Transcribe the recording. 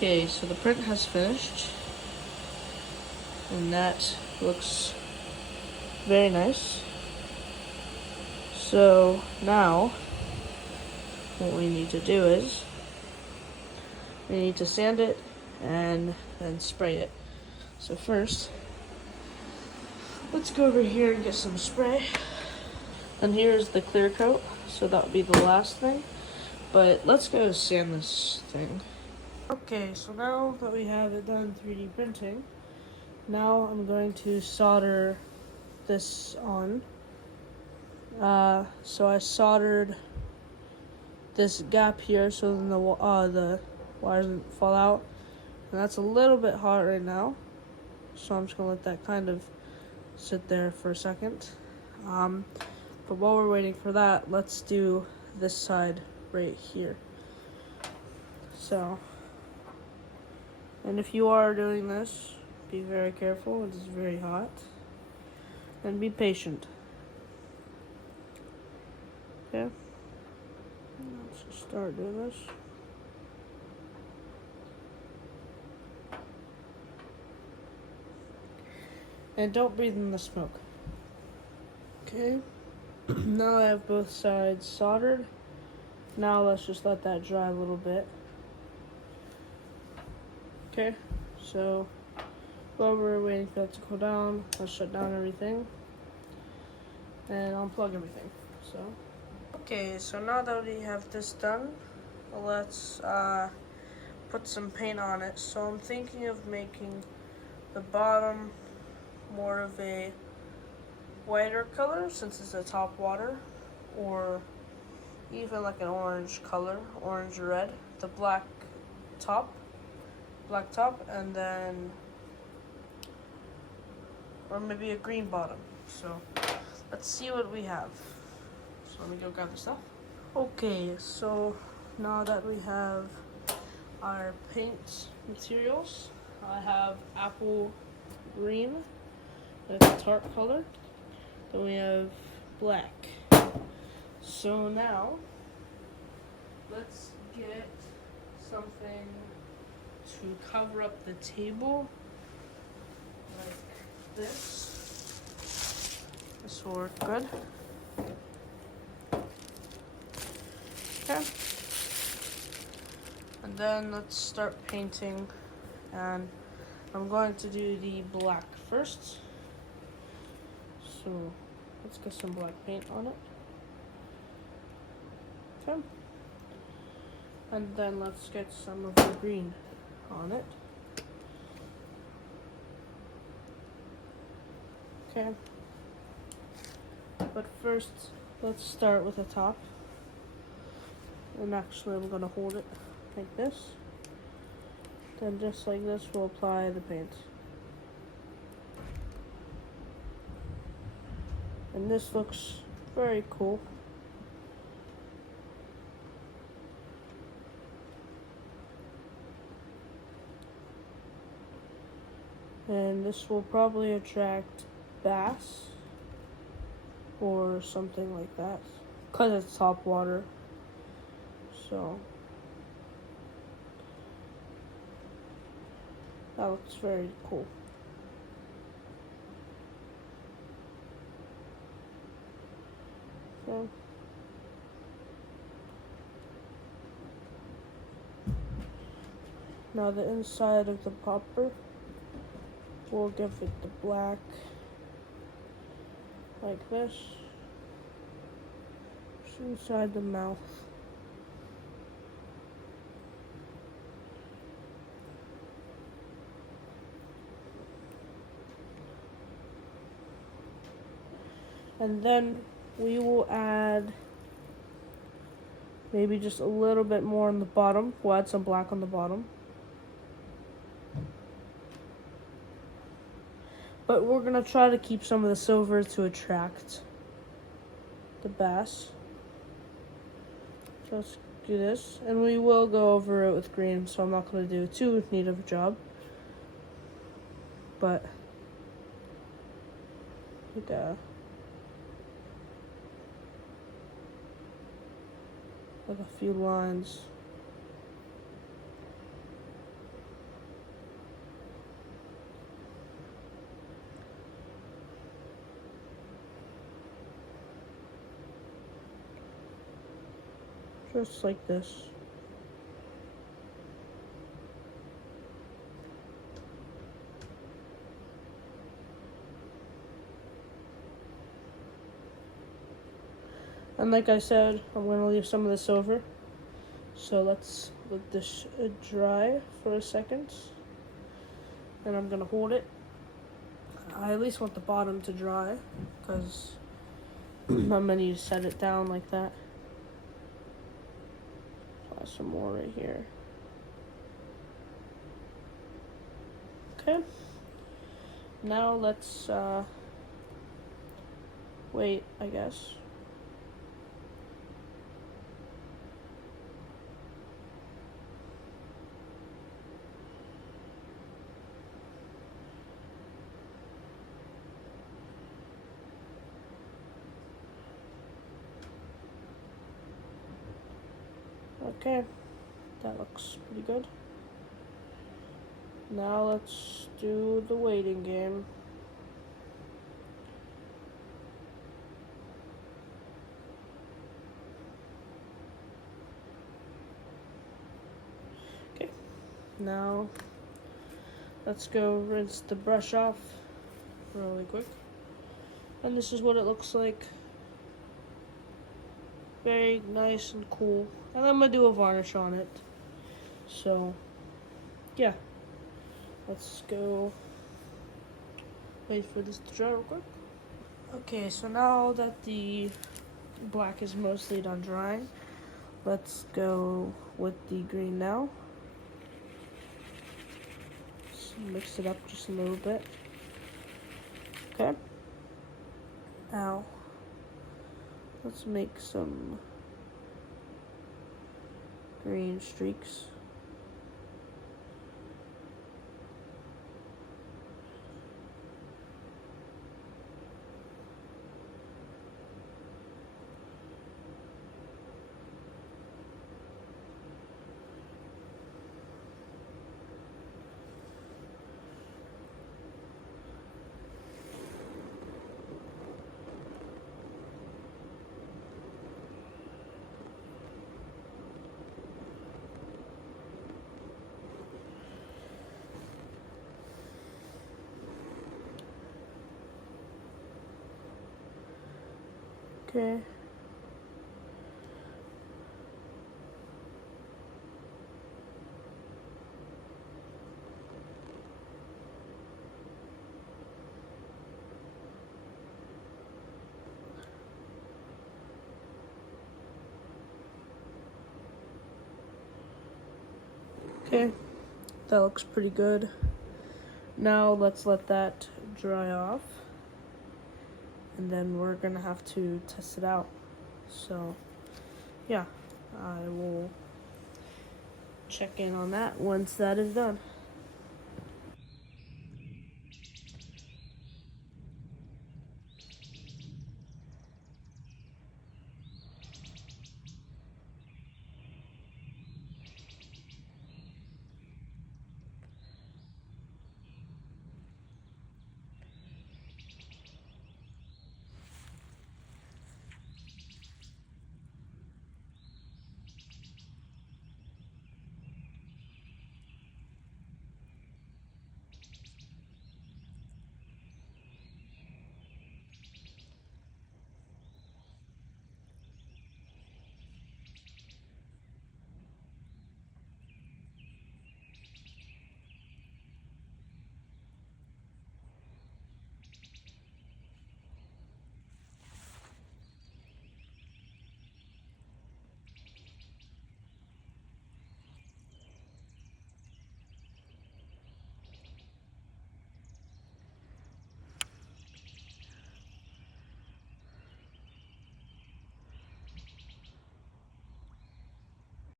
Okay, so the print has finished, and that looks very nice. So now, what we need to do is, we need to sand it and then spray it. So first, let's go over here and get some spray. And here's the clear coat, so that would be the last thing. But let's go sand this thing. Okay, so now that we have it done 3D printing, now I'm going to solder this on. So I soldered this gap here so then the wires didn't fall out. And that's a little bit hot right now, so I'm just gonna let that kind of sit there for a second. But while we're waiting for that, let's do this side right here. So, and if you are doing this, be very careful. It is very hot, and be patient. Okay, let's just start doing this. And don't breathe in the smoke. Okay, now I have both sides soldered. Now let's just let that dry a little bit. Okay, so while we're waiting for that to cool down, let's shut down everything and unplug everything. Okay, so now that we have this done, let's put some paint on it. So I'm thinking of making the bottom more of a whiter color since it's a top water, or even like an orange color, orange red. The black top, and then, or maybe a green bottom. So let's see what we have. So let me go grab the stuff. Okay, so now that we have our paint materials, I have apple green, that's a tart color. Then we have black. So now, let's get something to cover up the table, like this. This will work good. Okay. And then let's start painting, and I'm going to do the black first. So let's get some black paint on it. Okay. And then let's get some of the green on it. Okay. But first, let's start with the top. And actually, I'm going to hold it like this. Then just like this, we'll apply the paint. And this looks very cool. And this will probably attract bass or something like that, because it's top water. So that looks very cool. So now the inside of the popper, we'll give it the black like this. Just inside the mouth. And then we will add maybe just a little bit more on the bottom. We'll add some black on the bottom. But we're gonna try to keep some of the silver to attract the bass. So let's do this. And we will go over it with green, so I'm not gonna do too neat of a job. But like a few lines. Just like this. And like I said, I'm going to leave some of this over. So let's let this dry for a second. And I'm going to hold it. I at least want the bottom to dry because I'm going to set it down like that. Apply some more right here. Okay. Now let's wait, I guess. Okay, that looks pretty good. Now let's do the waiting game. Okay, now let's go rinse the brush off really quick. And this is what it looks like. Very nice and cool. And I'm gonna do a varnish on it. So, yeah. Let's go wait for this to dry real quick. Okay, so now that the black is mostly done drying, let's go with the green now. Just mix it up just a little bit. Okay. Now, let's make some green streaks. Okay. Okay, that looks pretty good. Now let's let that dry off. And then we're gonna have to test it out. So, yeah, I will check in on that once that is done.